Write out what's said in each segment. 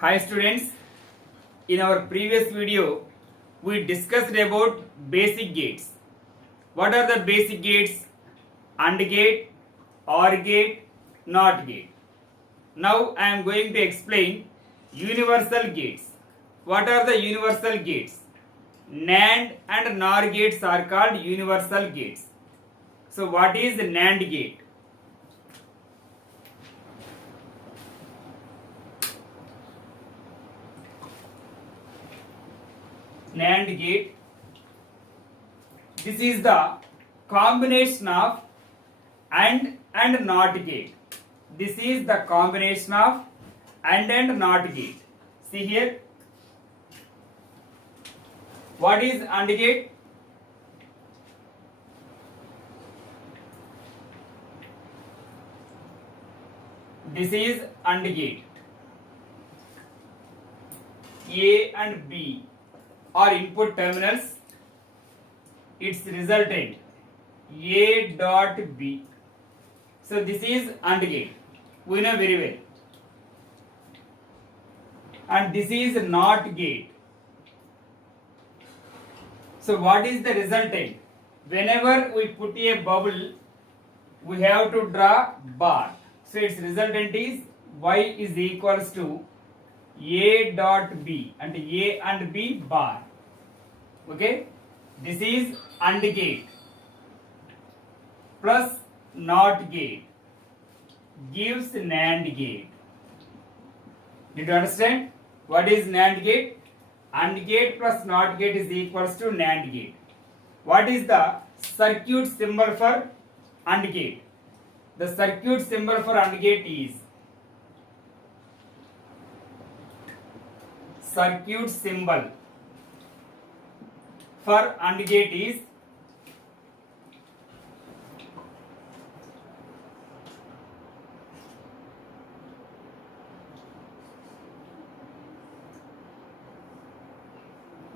Hi students, in our previous video we discussed about basic gates. What are the basic gates? AND gate, OR gate, NOT gate. Now I am going to explain universal gates. What are the universal gates? NAND and NOR gates are called universal gates. So what is the NAND gate? NAND gate. This is the combination of AND and NOT gate. This is the combination of AND and NOT gate. See here. What is AND gate? This is AND gate. A and B are input terminals. Its resultant A dot B. So this is AND gate. We know very well. And this is NOT gate. So what is the resultant? Whenever we put a bubble, we have to draw bar. So its resultant is Y is equals to A dot B and A and B bar. Okay, this is AND gate plus NOT gate gives NAND gate. Did you understand? What is NAND gate? AND gate plus NOT gate is equals to NAND gate. What is the circuit symbol for AND gate? The circuit symbol for AND gate is circuit symbol for AND gate is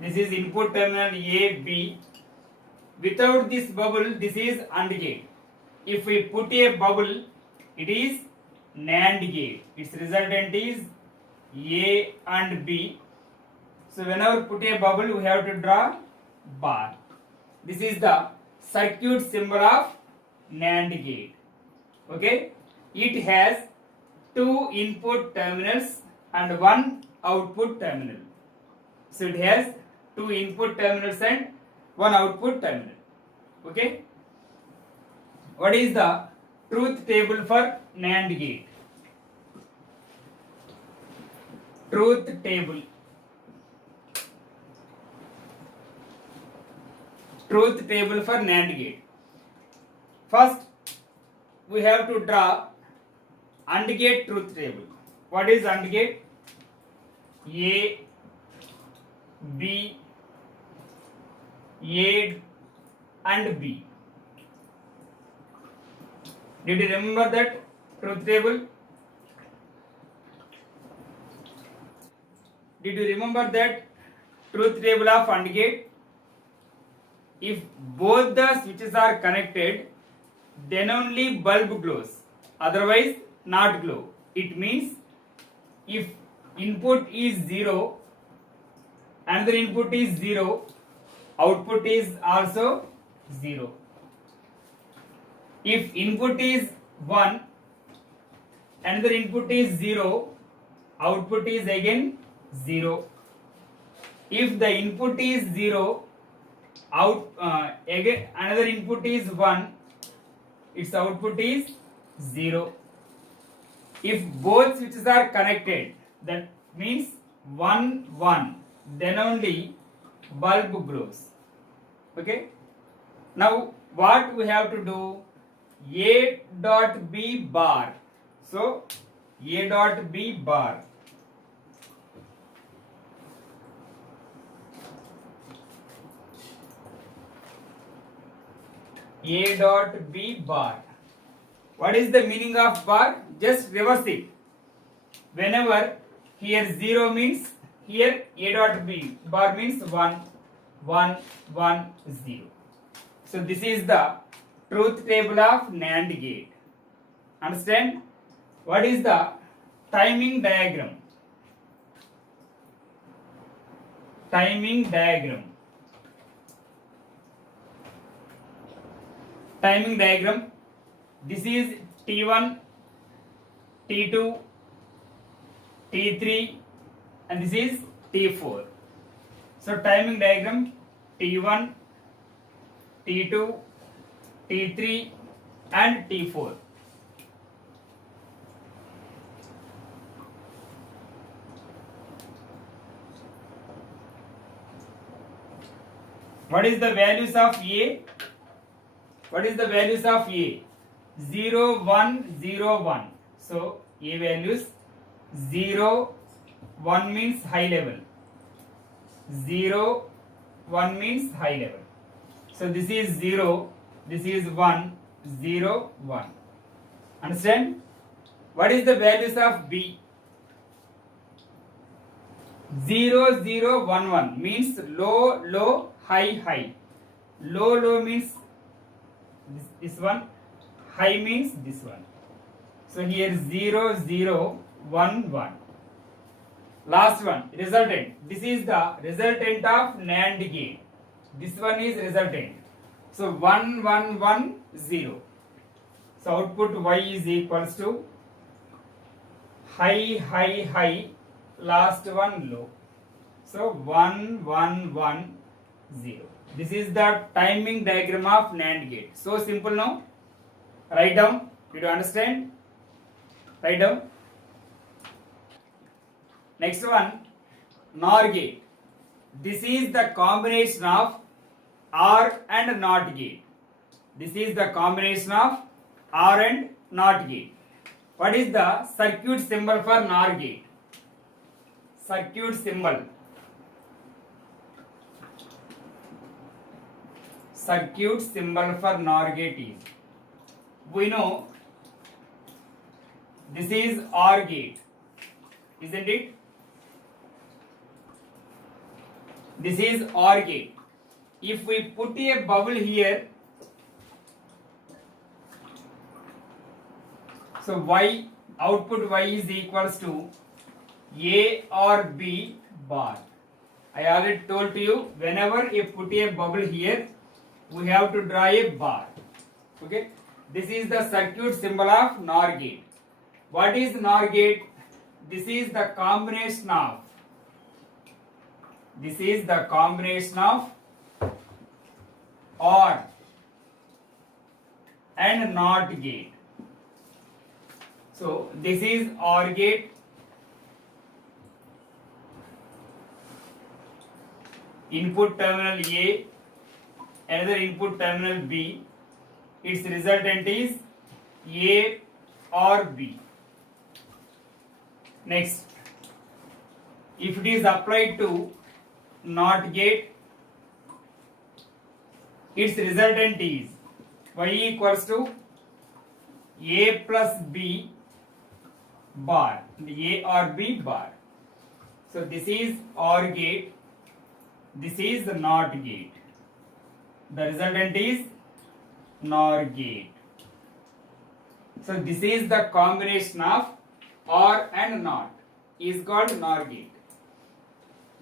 this is input terminal A, B. Without this bubble, this is AND gate. If we put a bubble, it is NAND gate. Its resultant is A and B. So whenever put a bubble, we have to draw bar. This is the circuit symbol of NAND gate. Okay, it has two input terminals and one output terminal. So it has two input terminals and one output terminal. Okay, what is the truth table for NAND gate? Truth table. Truth table for NAND gate. First, we have to draw AND gate truth table. What is AND gate? A, B, A and B. Did you remember that truth table? Did you remember that truth table of AND gate? If both the switches are connected, then only bulb glows, otherwise not glow. It means if input is 0, another input is 0, output is also 0. If input is 1, another input is 0, output is again 0. If the input is 0, again another input is 1, its output is 0. If both switches are connected, that means 1 1, then only bulb glows. Okay, now what we have to do? A dot B bar. So A dot B bar. A dot B bar. What is the meaning of bar? Just reverse it. Whenever here 0 means here A dot B bar means 1, 1, 1, 0. So this is the truth table of NAND gate. Understand? What is the timing diagram? timing diagram. Timing diagram. This is T1, T2, T3, and this is T4. So timing diagram T1, T2, T3, and T4. What is the values of A? What is the values of A? 0, 1, 0, 1. So A values 0, 1 means high level. 0, 1 means high level. So this is 0, this is 1, 0, 1. Understand? What is the values of B? 0, 0, 1, 1 means low, low, high, high. Low, low means this one. High means this one. So here 0, 0, 1, 1. Last one, resultant. This is the resultant of NAND gate. This one is resultant. So 1, 1, 1, 0. So output Y is equals to high, high, high, last one low. So 1, 1, 1, 0. This is the timing diagram of NAND gate. So simple now. Write down. Did you understand? Write down. Next one, NOR gate. This is the combination of OR and NOT gate. This is the combination of OR and NOT gate. What is the circuit symbol for NOR gate? Circuit symbol. Circuit symbol for NOR gate is, we know this is OR gate, isn't it? This is OR gate. If we put a bubble here, so Y, output Y is equals to A or B bar. I already told to you, whenever you put a bubble here, we have to draw a bar. Okay. This is the circuit symbol of NOR gate. What is NOR gate? This is the combination of, this is the combination of OR and NOT gate. So this is OR gate, input terminal A, another input terminal B. Its resultant is A or B. Next, if it is applied to NOT gate, its resultant is Y equals to A plus B bar, A or B bar. So this is OR gate, this is the NOT gate. The resultant is NOR gate. So this is the combination of OR and NOT, is called NOR gate.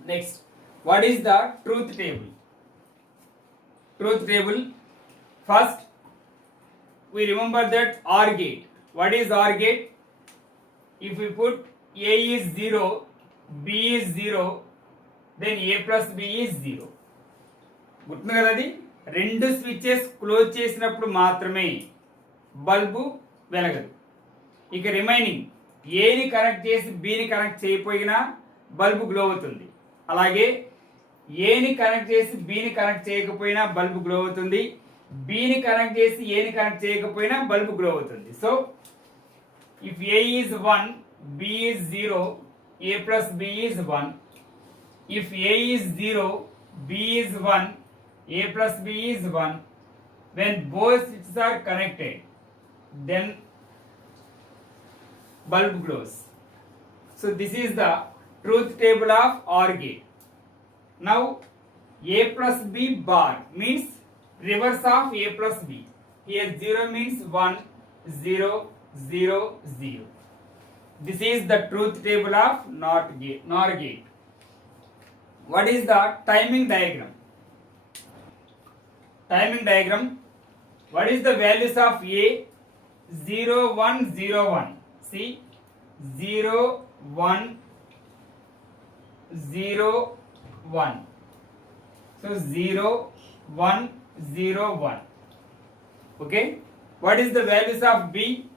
Next, what is the truth table? Truth table, first we remember that OR gate. What is OR gate? If we put A is 0, B is 0, then A plus B is 0. గుర్తుంది కదా అది? రెండు switches close చేసినప్పుడు మాత్రమే bulb వెలగదు. ఇక remaining ఏని connect చేసి బిని connect చేయకపోయినా బల్బు గ్లో అవుతుంది. అలాగే ఏని కనెక్ట్ చేసి బిని కనెక్ట్ చేయకపోయినా బల్బు గ్లో అవుతుంది. బిని కనెక్ట్ చేసి ఏని కనెక్ట్ చేయకపోయినా బల్బు గ్లో అవుతుంది. So if A is 1, B is 0, A plus B is 1. If A is 0, B is 1, A plus B is 1. When both switches are connected, then bulb glows. So this is the truth table of OR gate. Now A plus B bar means reverse of A plus B. Here 0 means 1, 0, 0, 0. This is the truth table of NOR gate. What is the timing diagram? Timing diagram. What is the values of A? 0 1 0 1. See, 0 1 0 1. So 0 1 0 1. Okay. What is the values of B?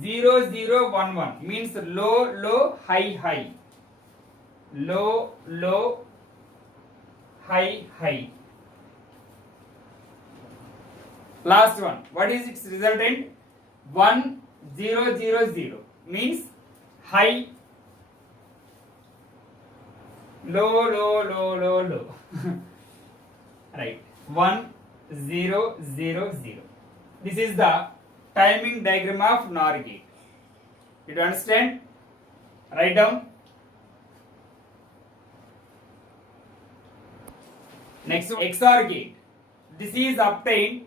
0 0 1 1 means low low high high. Low low high high. Last one. What is its resultant? 1 0 0 0 means high low low low low low. Right. 1 0 0 0. This is the timing diagram of NOR gate. Did you understand? Write down. Next, XOR gate. This is obtained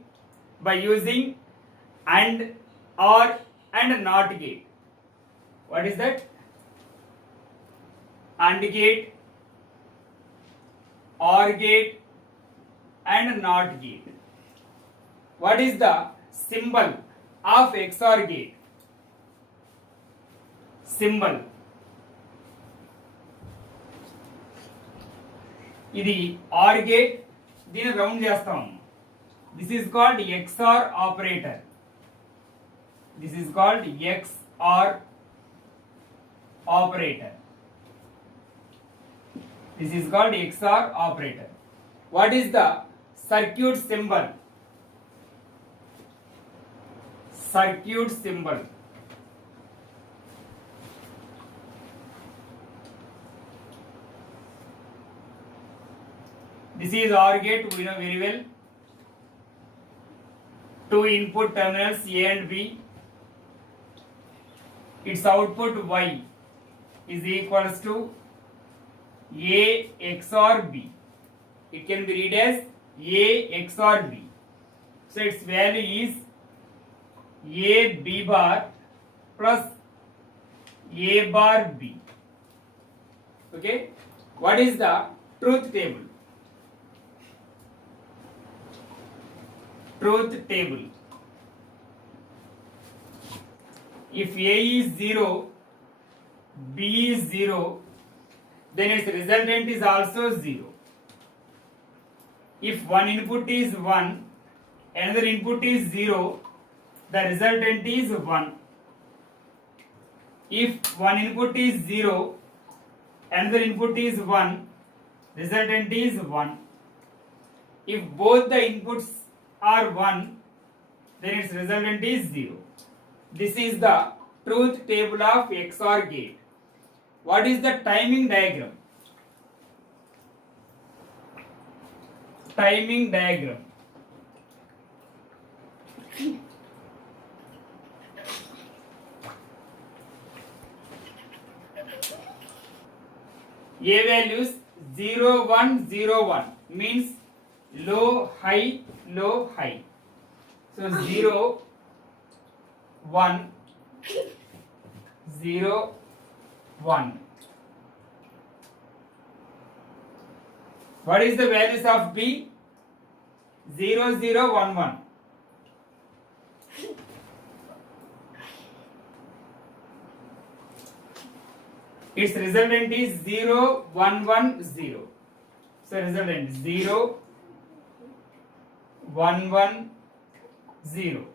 by using AND, OR and NOT gate. What is that? AND gate, OR gate and NOT gate. What is the symbol of XOR gate? Symbol. ఇది OR gate, దీన్ని round చేస్తాం. This is called XOR operator. This is called XOR operator. This is called XOR operator. What is the circuit symbol? Circuit symbol. This is OR gate, we know very well. Two input terminals A and B. Its output Y is equals to A XOR B. It can be read as A XOR B. So its value is A B bar plus A bar B. Okay. What is the truth table? Truth table. If A is 0, B is 0, then its resultant is also 0. If one input is 1, another input is 0, the resultant is 1. If one input is 0, another input is 1, resultant is 1. If both the inputs are 1, then its resultant is 0. This is the truth table of XOR gate. What is the timing diagram? Timing diagram. A values 0 1 0 1 means low high low high. So 0 1 0 1. What is the values of B? 0 0 1 1. Its resultant is 0 1 1 0. So resultant 0 1 1 0.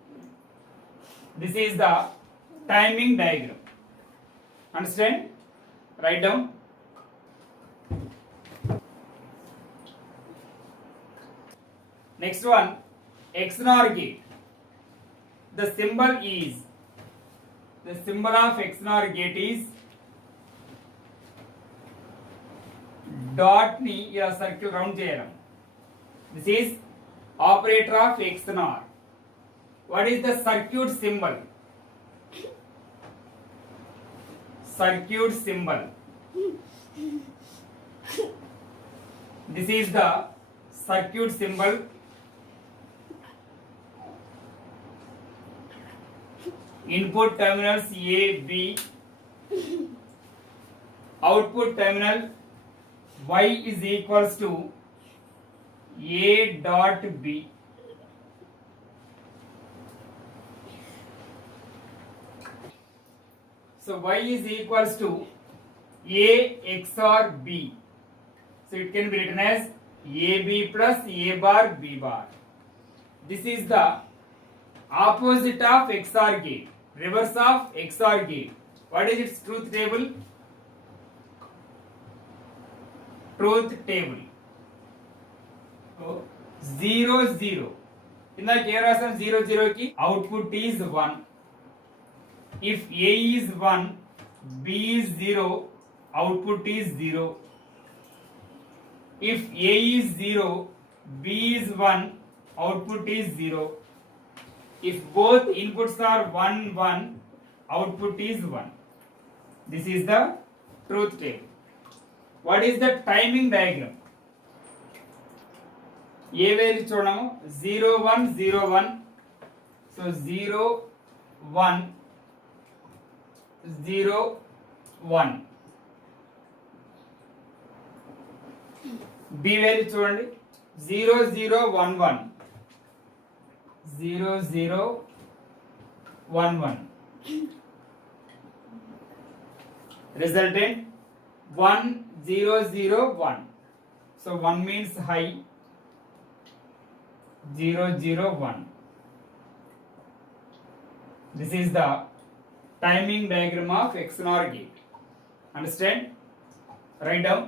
This is the timing diagram. Understand? Write down. Next one, XNOR gate. The symbol of XNOR gate is dot ni ఇలా circle round చేయడం. This is operator of XNOR. What is the circuit symbol? Circuit symbol. This is the circuit symbol. Input terminals A, B. Output terminal y is equals to a dot b. So y is equals to a XOR b. So it can be written as ab plus a bar b bar. This is the opposite of XOR gate, reverse of XOR gate. What is its truth table? Truth table. So 0 0. ఇందాక ఏ రాసాం 0 0 కి output is 1. If a is 1, b is 0, output is 0. If a is 0, b is 1, output is 0. If both inputs are 1 1, output is 1. This is the truth table. What is the timing diagram? ఏ వేలు చూడము 0 1 0 1. So 0 1 0 1. B value చూడండి 0 0 1 1. 0 0 1 1. Resultant 1 0 0 1. So 1 means high. 0 0 1. This is the timing diagram of XOR gate. Understand? Write down.